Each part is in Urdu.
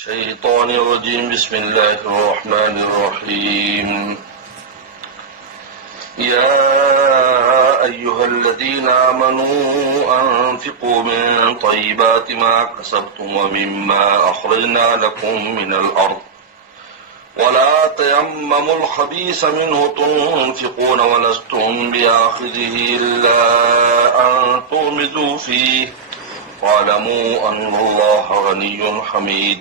الشيطان الرجيم. بسم الله الرحمن الرحيم. يا أيها الذين آمنوا أنفقوا من طيبات ما كسبتم ومما أخرجنا لكم من الأرض ولا تيمموا الخبيث منه تنفقون ولستم بآخذه إلا أن تغمضوا فيه واعلموا أن الله غني حميد.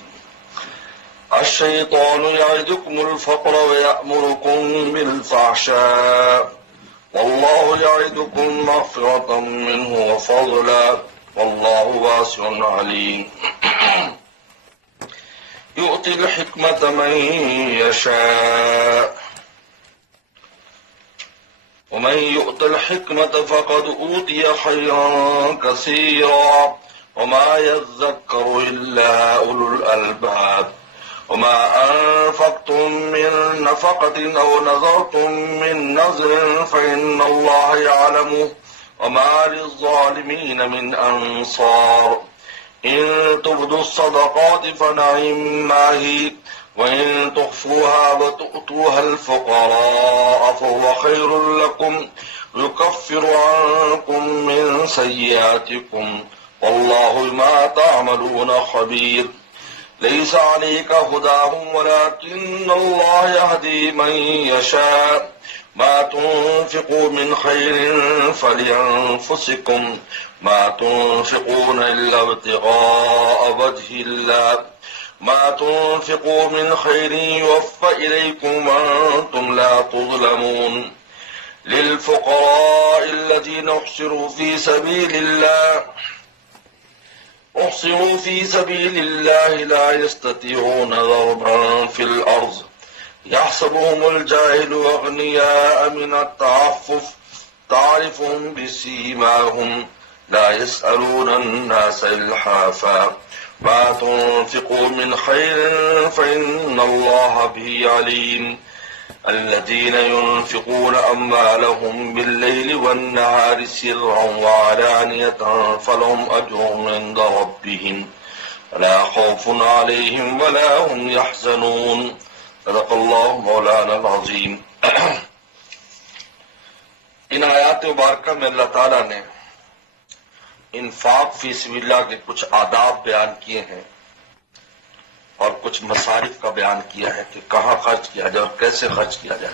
الشيطان يعدكم الفقر ويأمركم بالفحشاء والله يعدكم مغفرة منه وفضلا والله واسع عليم. يؤتي الحكمة من يشاء ومن يؤت الحكمة فقد أوتي خيرا كثيرا وما يذكر إلا أولو الألباب. وما أنفقتم من نفقة أو نذرتم من نذر فإن الله يعلمه وما للظالمين من أنصار. إن تبدوا الصدقات فنعما هي وإن تخفوها وتؤتوها الفقراء فهو خير لكم يكفر عنكم من سيئاتكم والله بما تعملون خبير. ليس عليك هداهم ولكن الله يهدي من يشاء. ما تنفقوا من خير فلأنفسكم ما تنفقون إلا ابتغاء وجه الله. ما تنفقوا من خير يوفى إليكم وأنتم لا تظلمون. للفقراء الذين أحصروا في سبيل الله لا يستطيعون ضربا في الأرض يحسبهم الجاهل أغنياء من التعفف تعرفهم بسيماهم لا يسألون الناس إلحافا. ما تنفقوا من خير فإن الله به عليم. الذين ينفقون أموالهم بالليل والنهار سرا وعلانية فلهم أجرهم عند ربهم ولا خوف عليهم ولا هم يحزنون. صدق اللہ مولانا العظیم. ان آیات مبارکہ میں اللہ تعالیٰ نے انفاق فی سبیل اللہ کے کچھ آداب بیان کیے ہیں اور کچھ مصارف کا بیان کیا ہے کہ کہاں خرچ کیا جائے اور کیسے خرچ کیا جائے.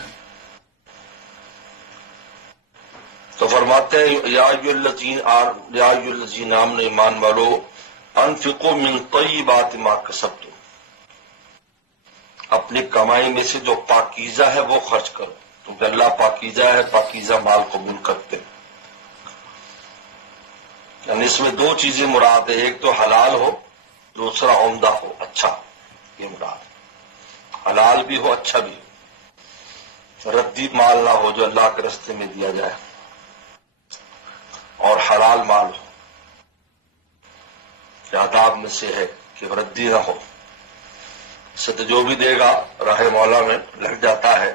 تو فرماتے ہیں یا ایھا الذین آمنوا ایمان والو انفقوا من طیبات ما کسبتم، اپنی کمائی میں سے جو پاکیزہ ہے وہ خرچ کرو، کیونکہ اللہ پاکیزہ ہے، پاکیزہ مال قبول کرتے ہیں. یعنی اس میں دو چیزیں مراد ہے، ایک تو حلال ہو، دوسرا عمدہ ہو، اچھا. یہ مراد حلال بھی ہو، اچھا بھی ہو، ردی مال نہ ہو جو اللہ کے راستے میں دیا جائے، اور حلال مال ہو کہ آداب میں سے ہے کہ ردی نہ ہو. سے تو جو بھی دے گا راہ مولا میں لگ جاتا ہے،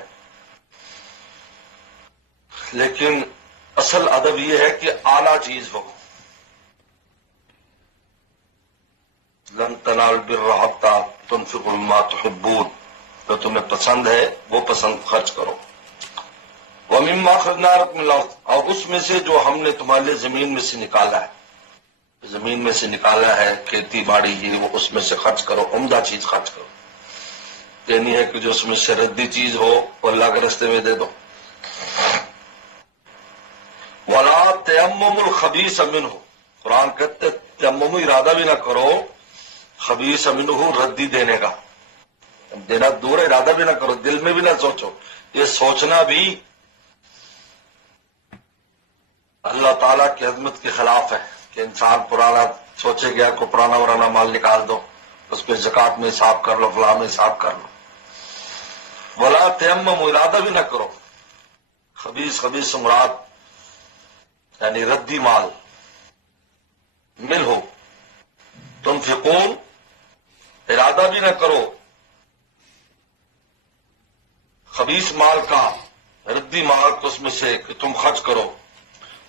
لیکن اصل ادب یہ ہے کہ اعلیٰ چیز ہو. لن تنالوا البر حتى تنفقوا مما تحبون، جو تمہیں پسند ہے وہ پسند خرچ کرو. ومما اخرجنا لكم من الارض، اور اس میں سے جو ہم نے تمہارے لیے زمین میں سے نکالا ہے، زمین میں سے نکالا ہے، کھیتی باڑی ہی، وہ اس میں سے خرچ کرو، عمدہ چیز خرچ کرو. یہ نہیں ہے کہ جو اس میں سے ردی چیز ہو وہ اللہ کے راستے میں دے دو. ولا تیمموا الخبیث منہ، قرآن کہتے تیمم ارادہ بھی نہ کرو خبیث منہ ردی دینے کا. دینا دور ہے، ارادہ بھی نہ کرو، دل میں بھی نہ سوچو. یہ سوچنا بھی اللہ تعالیٰ کی عظمت کے خلاف ہے کہ انسان پرانا سوچے گیا کو پرانا ورانا مال نکال دو، اس پہ زکوٰۃ میں حساب کر لو، فلاں میں حساب کر لو. ولا تیمم، ارادہ بھی نہ کرو. خبیث مراد یعنی ردی مال. مل ہو تنفقون، ارادہ بھی نہ کرو خبیث مال کا، ردی مال کو اس میں سے کہ تم خرچ کرو.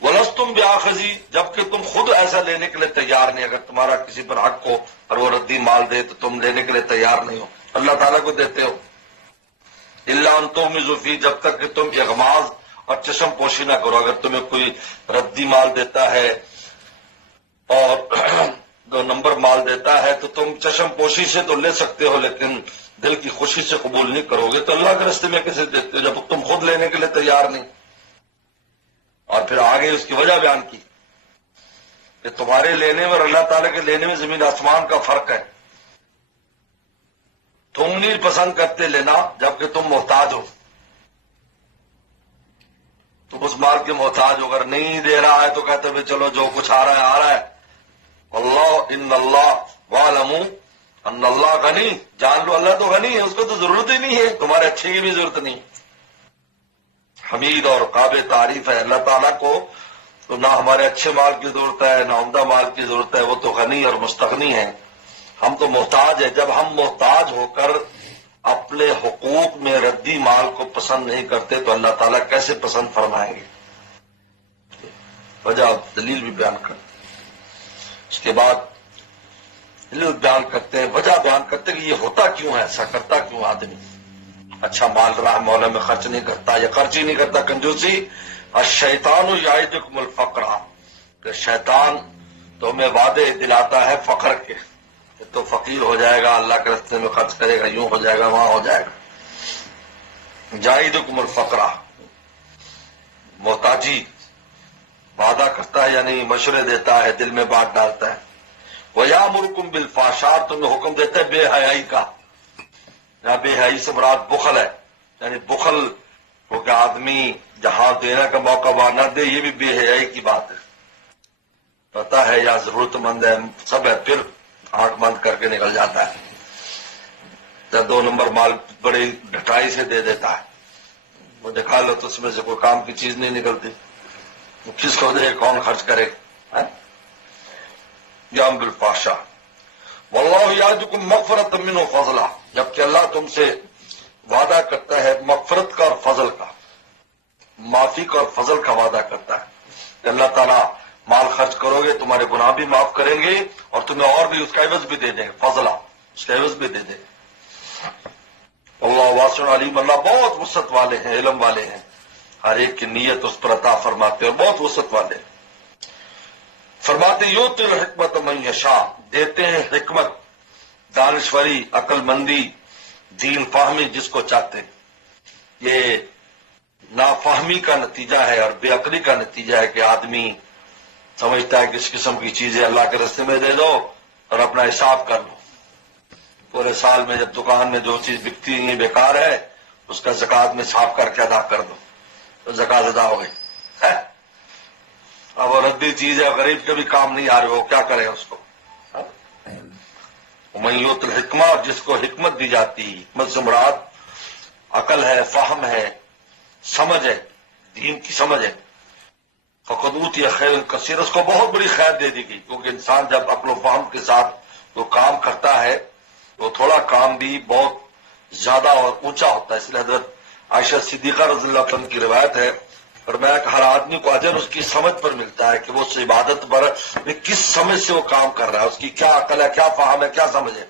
وَلَسْتُمْ بِآخِذِي، جبکہ تم خود ایسا لینے کے لیے تیار نہیں. اگر تمہارا کسی پر حق ہو اور وہ ردی مال دے تو تم لینے کے لیے تیار نہیں ہو، اللہ تعالیٰ کو دیتے ہو. إِلَّا أَن تُغْمِضُوا فِيهِ، جب تک کہ تم اغماض اور چشم پوشی نہ کرو. اگر تمہیں کوئی ردی مال دیتا ہے اور 2 نمبر مال دیتا ہے تو تم چشم پوشی سے تو لے سکتے ہو، لیکن دل کی خوشی سے قبول نہیں کرو گے. تو اللہ کے راستے میں کیسے دیتے ہو جب تم خود لینے کے لیے تیار نہیں؟ اور پھر آگے اس کی وجہ بیان کی کہ تمہارے لینے میں اور اللہ تعالیٰ کے لینے میں زمین آسمان کا فرق ہے. تم نہیں پسند کرتے لینا جبکہ تم محتاج ہو. تم اس مال کے محتاج ہو، اگر نہیں دے رہا ہے تو کہتے ہوئے چلو جو کچھ آ رہا ہے آ رہا ہے. اللہ ان اللہ وَاعْلَمُوا ان اللہ غنی، جان لو اللہ تو غنی ہے، اس کو تو ضرورت ہی نہیں ہے، تمہارے اچھے کی بھی ضرورت نہیں. حمید اور قابل تعریف ہے اللہ تعالیٰ کو، تو نہ ہمارے اچھے مال کی ضرورت ہے نہ عمدہ مال کی ضرورت ہے، وہ تو غنی اور مستغنی ہے. ہم تو محتاج ہیں. جب ہم محتاج ہو کر اپنے حقوق میں ردی مال کو پسند نہیں کرتے تو اللہ تعالیٰ کیسے پسند فرمائیں گے؟ وجہ دلیل بھی بیان کرتے. اس کے بعد دلیل بیان کرتے ہیں، وجہ بیان کرتے ہیں کہ یہ ہوتا کیوں ہے، ایسا کرتا کیوں آدمی. اچھا مال راہ مولا میں خرچ نہیں کرتا یا خرچ ہی نہیں کرتا، کنجوسی. الشیطان یعدکم الفقر، کہ شیطان تمہیں وعدے دلاتا ہے فقر کے، تو فقیر ہو جائے گا، اللہ کے راستے میں خرچ کرے گا، یوں ہو جائے گا وہاں ہو جائے گا. یعدکم الفقر، محتاجی وعدہ کرتا ہے یعنی مشورے دیتا ہے، دل میں بات ڈالتا ہے. وَيَأْمُرُكُمْ بِالْفَحْشَاء، تمہیں حکم دیتا ہے بے حیائی کا. یہاں بے حیائی سے مراد بخل ہے، یعنی بخل ہو کہ آدمی جہاں دینے کا موقع وہاں نہ دے، یہ بھی بے حیائی کی بات ہے. پتا ہے یا ضرورت مند ہے سب ہے، پھر آنکھ بند کر کے نکل جاتا ہے. یا 2 نمبر مال بڑی ڈٹائی سے دے دیتا ہے، وہ دکھا لو تو اس میں سے کوئی کام کی چیز نہیں نکلتی. کس کو دے، کون خرچ کرے؟ یام بالفحشاء واللہ یعدکم مغفرۃ منہ وفضلا، جبکہ اللہ تم سے وعدہ کرتا ہے مغفرت کا اور فضل کا، معافی کا اور فضل کا وعدہ کرتا ہے کہ اللہ تعالیٰ مال خرچ کرو گے تمہارے گناہ بھی معاف کریں گے اور تمہیں اور بھی اس کا عوض بھی دے دیں گے، فضلا اس کا عوض بھی دے دیں گے. اللہ واسع علیم، اللہ بہت وسعت والے ہیں، علم والے ہیں، ہر ایک کی نیت اس پر عطا فرماتے اور بہت وسعت والے ہیں. فرماتے یؤتی الحکمت من یشاء، دیتے ہیں حکمت، دانشوری، عقل مندی، دین فہمی جس کو چاہتے ہیں. یہ نافہمی کا نتیجہ ہے اور بے عقلی کا نتیجہ ہے کہ آدمی سمجھتا ہے کہ اس قسم کی چیزیں اللہ کے راستے میں دے دو اور اپنا حساب کر لو. پورے سال میں جب دکان میں جو چیز بکتی نہیں بیکار ہے اس کا زکوٰۃ میں صاف کر کے ادا کر دو تو زکوٰۃ ادا ہو گئی. اب وہ ردی چیز ہے، غریب کے بھی کام نہیں آ رہے، ہو کیا کرے اس کو. من یؤتی الحکمہ، جس کو حکمت دی جاتی، حکمت سے مراد عقل ہے، فہم ہے، سمجھ ہے، دین کی سمجھ ہے. فقد اوتی خیر کثیر، اس کو بہت بڑی خیر دے دی گئی، کیونکہ انسان جب عقل و فہم کے ساتھ وہ کام کرتا ہے تو تھوڑا کام بھی بہت زیادہ اور اونچا ہوتا ہے. اس لیے حضرت عائشہ صدیقہ رضی اللہ عنہ کی روایت ہے، فرمایا کہ ہر آدمی کو اجر اس کی سمجھ پر ملتا ہے کہ وہ اس عبادت پر کس سمجھ سے وہ کام کر رہا ہے، اس کی کیا عقل ہے، کیا فہم ہے، کیا سمجھ ہے.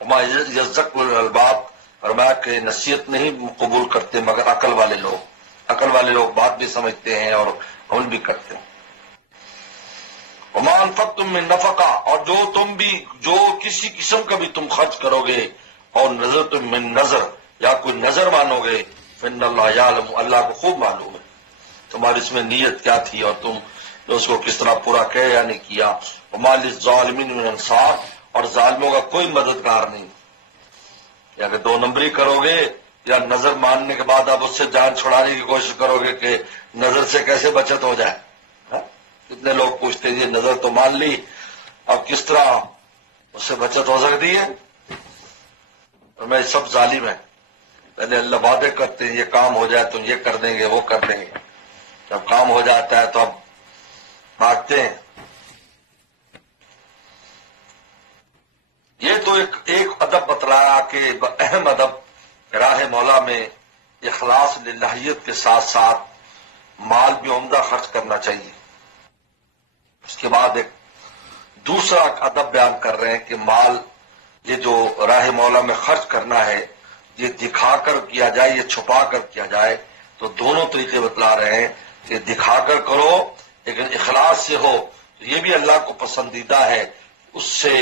وما یذکر الالباب، فرمایا کہ نصیحت نہیں قبول کرتے مگر عقل والے لوگ. عقل والے لوگ بات بھی سمجھتے ہیں اور عمل بھی کرتے ہیں. وما انفقتم من نفقہ، اور جو کسی قسم کا بھی تم خرچ کرو گے، اور نذرتم من نذر، یا کوئی نظر مانو گے، فإن اللہ یعلم، اللہ کو خوب معلوم ہے تمہاری اس میں نیت کیا تھی اور تم اس کو کس طرح پورا کیا یا نہیں کیا. وما للظالمین من انصار، اور ظالموں کا کوئی مددگار نہیں. یا کہ 2 نمبری کرو گے یا نظر ماننے کے بعد آپ اس سے جان چھڑانے کی کوشش کرو گے کہ نظر سے کیسے بچت ہو جائے. کتنے لوگ پوچھتے ہیں یہ نظر تو مان لی، اب کس طرح اس سے بچت ہو سکتی ہے. اور میں سب ظالم ہیں، پہلے اللہ وعدے کرتے ہیں یہ کام ہو جائے تو یہ کر دیں گے وہ کر دیں گے، جب کام ہو جاتا ہے تو اب بھاگتے ہیں. یہ تو ایک ادب بتلایا کہ اہم ادب راہ مولا میں اخلاص للہیت کے ساتھ ساتھ مال بھی عمدہ خرچ کرنا چاہیے۔ اس کے بعد ایک دوسرا ادب بیان کر رہے ہیں کہ مال یہ جو راہ مولا میں خرچ کرنا ہے یہ دکھا کر کیا جائے یا چھپا کر کیا جائے، تو دونوں طریقے بتلا رہے ہیں کہ دکھا کر کرو لیکن اخلاص سے ہو تو یہ بھی اللہ کو پسندیدہ ہے، اس سے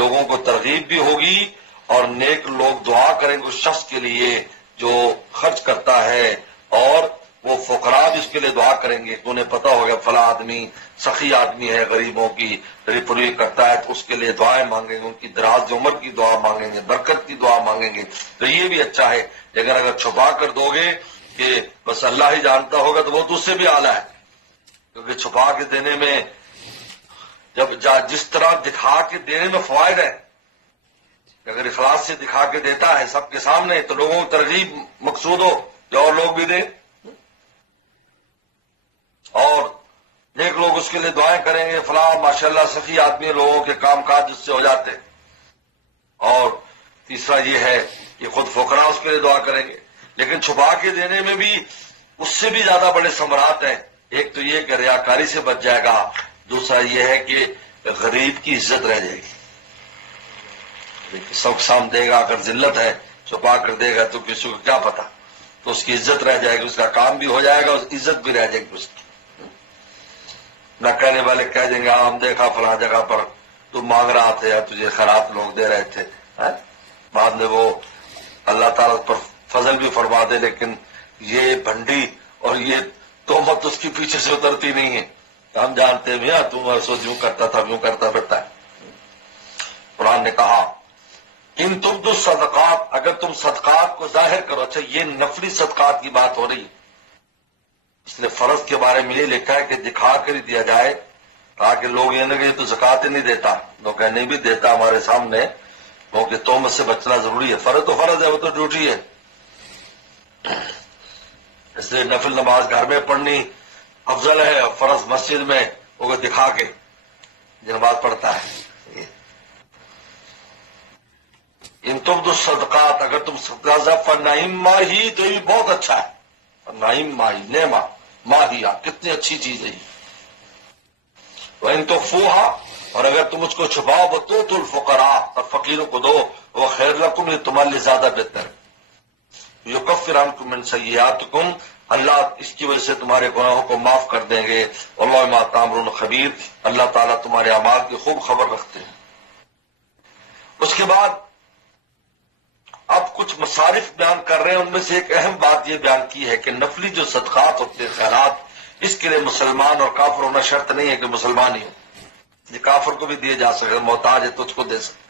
لوگوں کو ترغیب بھی ہوگی اور نیک لوگ دعا کریں گے اس شخص کے لیے جو خرچ کرتا ہے، اور وہ فقراء بھی اس کے لیے دعا کریں گے کہ انہیں پتہ ہوگا فلاں آدمی سخی آدمی ہے، غریبوں کی پوری کرتا ہے، تو اس کے لیے دعائیں مانگیں گے، ان کی دراز عمر کی دعا مانگیں گے، برکت کی دعا مانگیں گے، تو یہ بھی اچھا ہے۔ لیکن اگر چھپا کر دو گے کہ بس اللہ ہی جانتا ہوگا تو وہ تو اس سے بھی اعلیٰ ہے، کیونکہ چھپا کے دینے میں جس طرح دکھا کے دینے میں فوائد ہیں، اگر اخلاص سے دکھا کے دیتا ہے سب کے سامنے تو لوگوں کو ترغیب مقصود ہو کہ اور لوگ بھی دیں، اور نیک لوگ اس کے لیے دعائیں کریں گے، فلاں ماشاءاللہ سخی آدمی، لوگوں کے کام کاج اس سے ہو جاتے۔ اور تیسرا یہ ہے کہ خود فقراء اس کے لیے دعا کریں گے۔ لیکن چھپا کے دینے میں بھی اس سے بھی زیادہ بڑے ثمرات ہیں۔ ایک تو یہ کہ ریاکاری سے بچ جائے گا، دوسرا یہ ہے کہ غریب کی عزت رہ جائے گی۔ سب سام دے گا، اگر ذلت ہے چھپا کر دے گا تو کسی کو کیا پتا، تو اس کی عزت رہ جائے گی، اس کا کام بھی ہو جائے گا، عزت بھی رہ جائے گی اس کی۔ نہ کہنے والے کہہ دیں گے ہم دیکھا فلاں جگہ پر تو مانگ رہا تھا یا تجھے خیرات لوگ دے رہے تھے، بعد میں وہ اللہ تعالیٰ پر فضل بھی فرما دے، لیکن یہ بھنڈی اور یہ تہمت اس کی پیچھے سے اترتی نہیں ہے۔ ہم جانتے ہیں میاں تم ایسو یوں کرتا تھا، یوں کرتا پھرتا ہے۔ قرآن نے کہا ان تبدو صدقات، اگر تم صدقات کو ظاہر کرو۔ اچھا یہ نفلی صدقات کی بات ہو رہی ہے، اس لیے فرض کے بارے میں یہ لکھا ہے کہ دکھا کر ہی دیا جائے تاکہ لوگ یہ نہ کہ تو زکات ہی نہیں دیتا، لوگ کہ نہیں بھی دیتا ہمارے سامنے، کیونکہ تہمت سے بچنا ضروری ہے۔ فرض تو فرض ہے، وہ تو ڈیوٹی ہے، اس لیے نفل نماز گھر میں پڑھنی افضل ہے، اور فرض مسجد میں وہ دکھا کے نماز پڑھتا ہے۔ ان تبدو الصدقات، اگر تم صدقہ فنعم ماہی، تو یہ بہت اچھا ہے۔ نعیم ماہی، نعمہ ماہیہ، کتنی اچھی چیز ہے یہ۔ وَإِن تُخْفُوهَا، اور اگر تم اس کو چھپاؤ، وَتُؤْتُوا الْفُقَرَاءَ، اور فقیروں کو دو، وہ خیر لکم، یہ تمہارے لیے زیادہ بہتر ہے۔ یکفر عنکم من سیئاتکم، اللہ اس کی وجہ سے تمہارے گناہوں کو معاف کر دیں گے۔ واللہ بما تعملون خبیر، اللہ تعالیٰ تمہارے اعمال کی خوب خبر رکھتے ہیں۔ اس کے بعد اب کچھ مصارف بیان کر رہے ہیں، ان میں سے ایک اہم بات یہ بیان کی ہے کہ نفلی جو صدقات ہوتے ہیں، خیرات، اس کے لیے مسلمان اور کافر ہونا شرط نہیں ہے کہ مسلمان ہی ہو، یہ کافر کو بھی دیے جا سکتے، محتاج ہے تو اس کو دے سکتے۔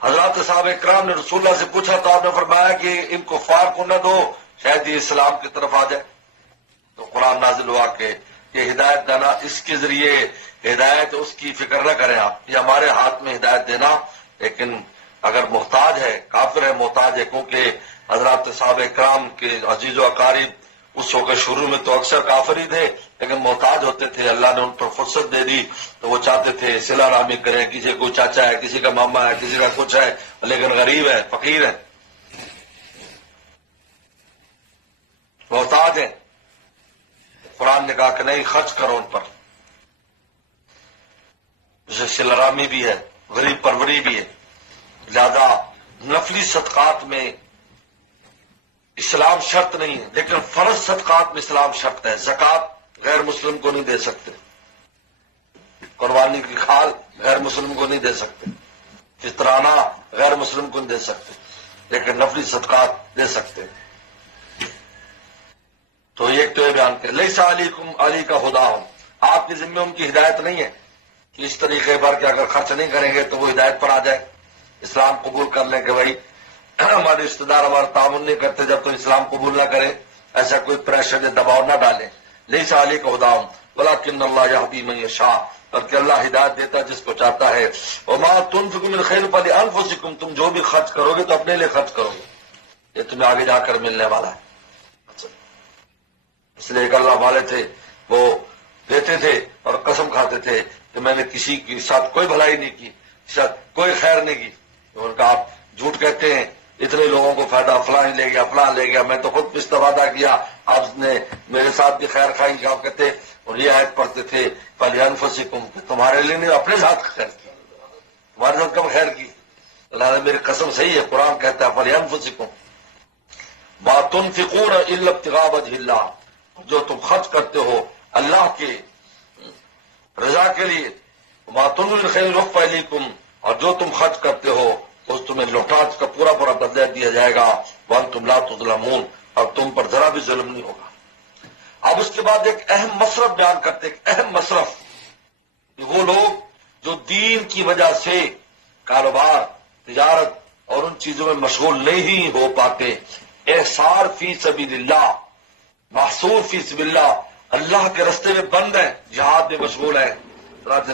حضرات صاحب اکرام نے رسول اللہ سے پوچھا تو آپ نے فرمایا کہ ان کفار کو نہ دو، شاید یہ اسلام کی طرف آ جائے۔ تو قرآن نازل ہوا کہ یہ ہدایت دینا، اس کے ذریعے ہدایت، اس کی فکر نہ کریں آپ، یہ ہمارے ہاتھ میں ہدایت دینا، لیکن اگر محتاج ہے، کافر ہے، محتاج ہے، کیونکہ حضرات صاحب اکرام کے عزیز و اقارب اس وقت شروع میں تو اکثر کافر ہی تھے، لیکن محتاج ہوتے تھے، اللہ نے ان پر فرصت دے دی تو وہ چاہتے تھے صلہ رحمی کریں، کسی کو چاچا ہے، کسی کا ماما ہے، کسی کا کچھ ہے، لیکن غریب ہے، فقیر ہے، محتاج ہے۔ قرآن نے کہا کہ نہیں، خرچ کرو ان پر، جیسے صلہ رحمی بھی ہے، غریب پروری بھی ہے۔ لہذا نفلی صدقات میں اسلام شرط نہیں ہے، لیکن فرض صدقات میں اسلام شرط ہے۔ زکوٰۃ غیر مسلم کو نہیں دے سکتے، قربانی کی کھال غیر مسلم کو نہیں دے سکتے، فطرانہ غیر مسلم کو نہیں دے سکتے، لیکن نفلی صدقات دے سکتے۔ تو ایک تو یہ بیان کرے لیس علیکم علی کا خدا ہوں، آپ کے ذمہ ان کی ہدایت نہیں ہے کہ اس طریقے پر کہ اگر خرچ نہیں کریں گے تو وہ ہدایت پر آ جائے، اسلام قبول کر لیں کہ بھائی ہمارے رشتے دار ہمارا تعاون نہیں کرتے جب تم اسلام قبول نہ کریں، ایسا کوئی پریشر یا دباؤ نہ ڈالیں۔ لیس علیک ہداہم ولکن اللہ یہدی من یشاء، بلکہ اللہ ہدایت دیتا جس کو چاہتا ہے۔ وما تنفقوا من خیر فلانفسکم، تم جو بھی خرچ کرو گے تو اپنے لیے خرچ کرو گے، یہ تمہیں آگے جا کر ملنے والا ہے۔ اس لیے ایک اللہ والے تھے، وہ دیتے تھے اور قسم کھاتے تھے کہ میں نے کسی کے ساتھ کوئی بھلائی نہیں کی، ساتھ کوئی خیر نہیں کی۔ ان کا آپ جھوٹ کہتے ہیں اتنے لوگوں کو فائدہ فلاں لے گیا فلاں لے گیا، میں تو خود استفادہ کیا، آپ نے میرے ساتھ بھی خیر خواہی کی، آپ کہتے اور یہ آیت پڑھتے تھے فَلْيَنْفُسِكُمْ کہ تمہارے لیے نہیں، اپنے ساتھ خیر کی، تمہارے ساتھ کم خیر کی. اللہ نے میری قسم صحیح ہے، قرآن کہتا ہے فَلْيَنْفُسِكُمْ مَا تُنْفِقُونَ إِلَّا ابْتِغَاءَ وَجْهِ اللَّهِ، جو تم خرچ کرتے ہو اللہ کے رضا کے لیے، مَا تُنْفِقُونَ خَيْرٌ يُوَفَّى إِلَيْكُمْ، اور جو تم خرچ کرتے ہو اس تمہیں لوٹا کا پورا پورا بدلہ دیا جائے گا، وَأَنْتُمْ لَا تُظْلَمُونَ، اور تم پر ذرا بھی ظلم نہیں ہوگا. اب اس کے بعد ایک اہم مصرف بیان کرتے، ایک اہم مصرف، وہ لوگ جو دین کی وجہ سے کاروبار تجارت اور ان چیزوں میں مشغول نہیں ہو پاتے، احصار فی سبیل اللہ، محصور فی سبیل اللہ، اللہ کے رستے میں بند ہیں، جہاد میں مشغول ہیں.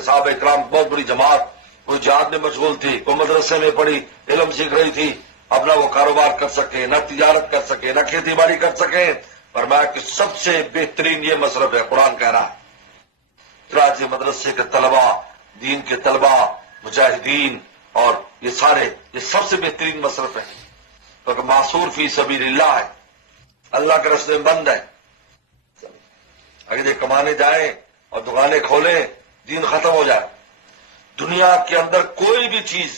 صحابہ اکرام بہت بڑی جماعت، کوئی جہاد میں مشغول تھی، کوئی مدرسے میں پڑھی علم سیکھ رہی تھی، اب نہ وہ کاروبار کر سکے، نہ تجارت کر سکے، نہ کھیتی باڑی کر سکے. فرمایا کہ سب سے بہترین یہ مصرف ہے، قرآن کہہ رہا ہے. چنانچہ مدرسے کے طلبا، دین کے طلبا، مجاہدین اور یہ سارے، یہ سب سے بہترین مصرف ہے، کیونکہ معصور فی سبیل اللہ ہے، اللہ کے راستے میں بند ہے. اگر یہ کمانے جائیں اور دکانیں کھولیں، دین ختم ہو جائے. دنیا کے اندر کوئی بھی چیز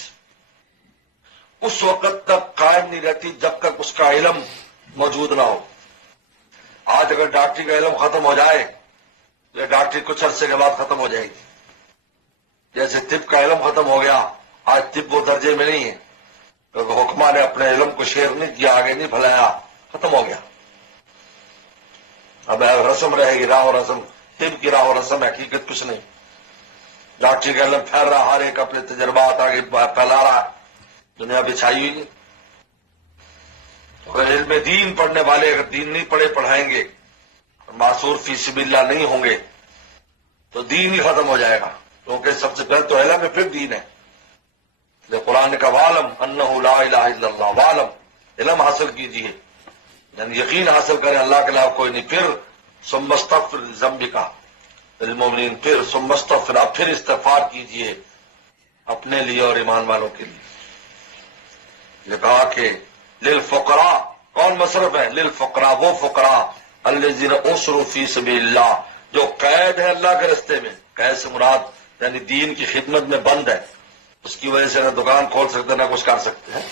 اس وقت تک قائم نہیں رہتی جب تک اس کا علم موجود نہ ہو. آج اگر ڈاکٹری کا علم ختم ہو جائے تو یہ ڈاکٹری کچھ عرصے کے بعد ختم ہو جائے گی. جیسے طب کا علم ختم ہو گیا، آج طب وہ درجے میں نہیں ہے، کیونکہ حکماں نے اپنے علم کو شیئر نہیں کیا، آگے نہیں پھیلایا، ختم ہو گیا. اب رسم رہے گی، راہ و رسم، طب کی راہ و رسم، حقیقت کچھ نہیں. ڈاکٹری کا علم پھیل رہا، ہر ایک اپنے تجربات آگے پھیلا رہا، دنیا بچھائی ہوئی. اگر علم دین پڑھنے والے اگر دین نہیں پڑھے پڑھائیں گے، معصور فی سبیل اللہ نہیں ہوں گے تو دین ہی ختم ہو جائے گا. کیونکہ سب سے پہلے تو علم ہے، پھر دین ہے. قرآن کا وعلم انہ لا الہ الا اللہ، وعلم، علم حاصل کیجیے، یعنی یقین حاصل کریں اللہ کے علاوہ کوئی نہیں. پھر ثم استغفر لذنبک للمؤمنین، پھر ثم استغفر، آپ پھر استغفار کیجیے اپنے لیے اور ایمان والوں کے لیے. یہ کہا کہ للفقراء، کون مصرف ہے؟ للفقراء، وہ فقراء الذین اسروا فی سبیل اللہ، جو قید ہے اللہ کے رستے میں. قید سے مراد یعنی دین کی خدمت میں بند ہے، اس کی وجہ سے نہ دکان کھول سکتے نہ کچھ کر سکتے ہیں.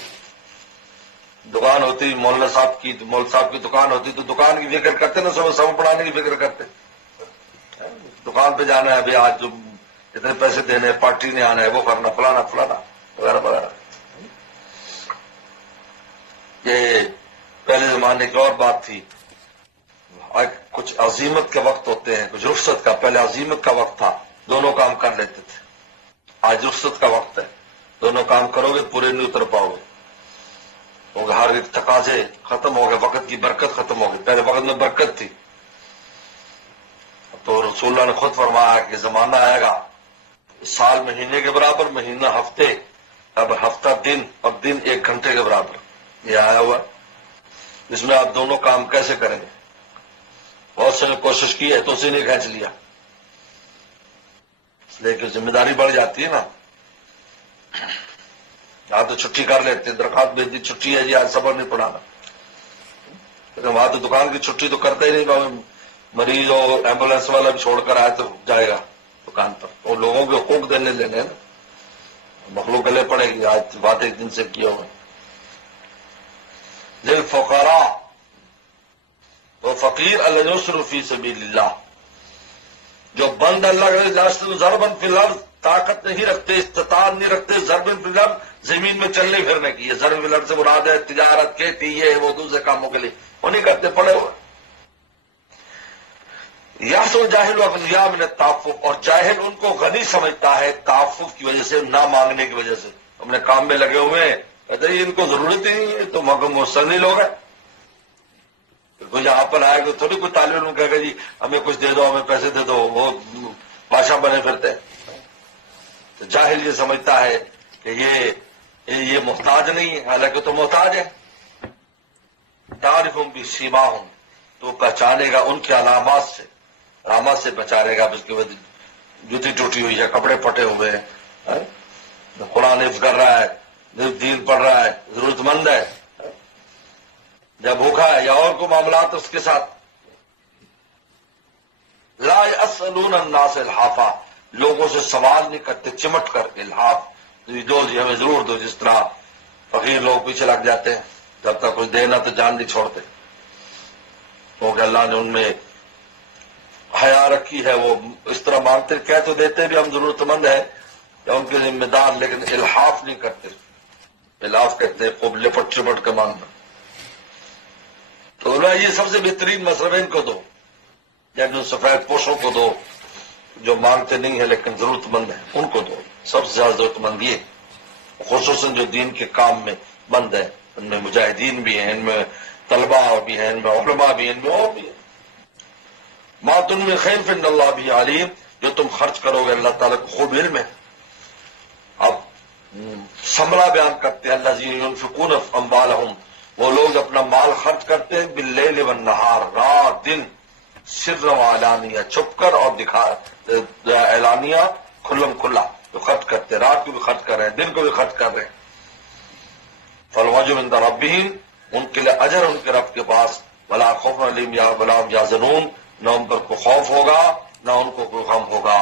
دکان ہوتی مولانا صاحب کی، مول صاحب کی دکان ہوتی تو دکان کی فکر کرتے نا، سب پڑھانے کی فکر کرتے. دکان پہ جانا ہے، ابھی آج جو اتنے پیسے دینے، پارٹی نے آنا ہے، وہ کرنا، فلانا فلانا وغیرہ وغیرہ. یہ پہلے زمانے کی اور بات تھی. کچھ عزیمت کے وقت ہوتے ہیں، کچھ رخصت کا. پہلے عزیمت کا وقت تھا، دونوں کام کر لیتے تھے. آج رخصت کا وقت ہے، دونوں کام کرو گے پورے نہیں اتر پاؤ گے، کیونکہ ہر ایک تقاضے ختم ہو گئے، وقت کی برکت ختم ہو گئی. پہلے وقت میں برکت تھی. تو رسول اللہ نے خود فرمایا کہ زمانہ آئے گا سال مہینے کے برابر، مہینہ ہفتے، اب ہفتہ دن، اب دن 1 گھنٹے کے برابر. یہ آیا ہوا، اس میں آپ دونوں کام کیسے کریں گے؟ بہت سے نے کوشش کی ہے تو اسی نے کھینچ لیا، لیکن ذمہ داری بڑھ جاتی ہے نا. یہاں تو چھٹی کر لیتے، درخواست بھیج دی، چھٹی ہے جی آج صبر نہیں پڑھانا. لیکن وہاں تو دکان کی چھٹی تو کرتے ہی نہیں. مریض اور ایمبولینس والا بھی چھوڑ کر آئے تو جائے گا دکان پر. اور لوگوں کے حقوق دینے لینے نا، مخلوق گلے پڑے گی. آج بات ایک دن سے کیا ہوا. للفقراء، وہ فقیر الذین اسروا فی سبیل اللہ، جو بند اللہ کے راستے میں ضربن فی الارض، طاقت نہیں رکھتے، استطاعت نہیں رکھتے، ضربن فی الارض، زمین میں چلنے پھرنے کی. یہ ضرب فی الارض سے مراد ہے تجارت، کھیتی، یہ وہ دوسرے کاموں کے لیے وہ نہیں کرتے، پڑے ہوئے. یحسب الجاہل اغنیاء من التعفف، اور جاہل ان کو غنی سمجھتا ہے تعفف کی وجہ سے، نہ مانگنے کی وجہ سے. اپنے کام میں لگے ہوئے ہیں، کہتے ہیں ان کو ضرورت ہی نہیں ہے، تو مستغنی لوگ ہیں. کوئی یہاں پر آئے گا تھوڑی کوئی طالب علم کہے گا جی ہمیں کچھ دے دو، ہمیں پیسے دے دو، وہ بادشاہ بنے پھرتے ہیں. تو جاہل یہ سمجھتا ہے کہ یہ محتاج نہیں ہے، حالانکہ تو محتاج ہے. تعرفهم بسیماہم، تو پہچانے گا ان کے علامات سے، علامات سے پہچانے گا. اس کی وجہ جوتی ٹوٹی ہوئی ہے، کپڑے پھٹے ہوئے ہیں، قرآن حفظ کر رہا ہے، دین پڑھ رہا ہے، ضرورت مند ہے، جب بھوکا ہے یا اور کو معاملات اس کے ساتھ. لا يسألون الناس الحافا، لوگوں سے سوال نہیں کرتے چمٹ کر. الحاف دو جی ہمیں ضرور دو، جس طرح فقیر لوگ پیچھے لگ جاتے ہیں جب تک کچھ دینا تو جان نہیں چھوڑتے، کیونکہ اللہ نے ان میں حیا رکھی ہے، وہ اس طرح مانگتے، کہہ تو دیتے بھی ہم ضرورت مند ہیں یا ان کے ذمہ دار، لیکن الحاف نہیں کرتے. الحاف کہتے ہیں خوب لپٹ چپٹ کے مانگنا. تو یہ سب سے بہترین مصرف ان کو دو، یعنی سفید پوشوں کو دو جو مانگتے نہیں ہیں لیکن ضرورت مند ہیں، ان کو دو. سب سے زیادہ ضرورت مند یہ، خصوصاً جو دین کے کام میں بند ہے، ان میں مجاہدین بھی ہیں، ان میں طلباء بھی ہیں، ان میں علماء بھی ہیں، ان میں اور بھی ہیں. ما تنفقوا من خیر فإن اللہ بہ علیم، جو تم خرچ کرو گے اللہ تعالیٰ کو خوب علم ہے. اب ثمرہ بیان کرتے ہیں الذین ينفقون اموالهم، وہ لوگ اپنا مال خرچ کرتے ہیں باللیل والنہار، رات دن، سرا وعلانیہ، چھپ کر اور دکھا اعلانیہ، کھلم کھلا جو خرچ کرتے ہیں، رات کو بھی خرچ کر رہے ہیں، دن کو بھی خرچ کر رہے ہیں. فالوجب عند ربہم، ان کے لیے اجر ان کے رب کے پاس. ولا خوف علیہم ولا هم یحزنون، نہ ان پر کوئی خوف ہوگا نہ ان کو کوئی غم ہوگا،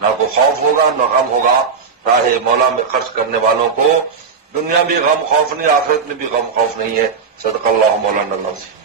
نہ کوئی خوف ہوگا نہ غم ہوگا. راہ مولا میں خرچ کرنے والوں کو دنیا بھی غم خوف نہیں، آخرت میں بھی غم خوف نہیں ہے. صدق اللہ مولانا العظیم.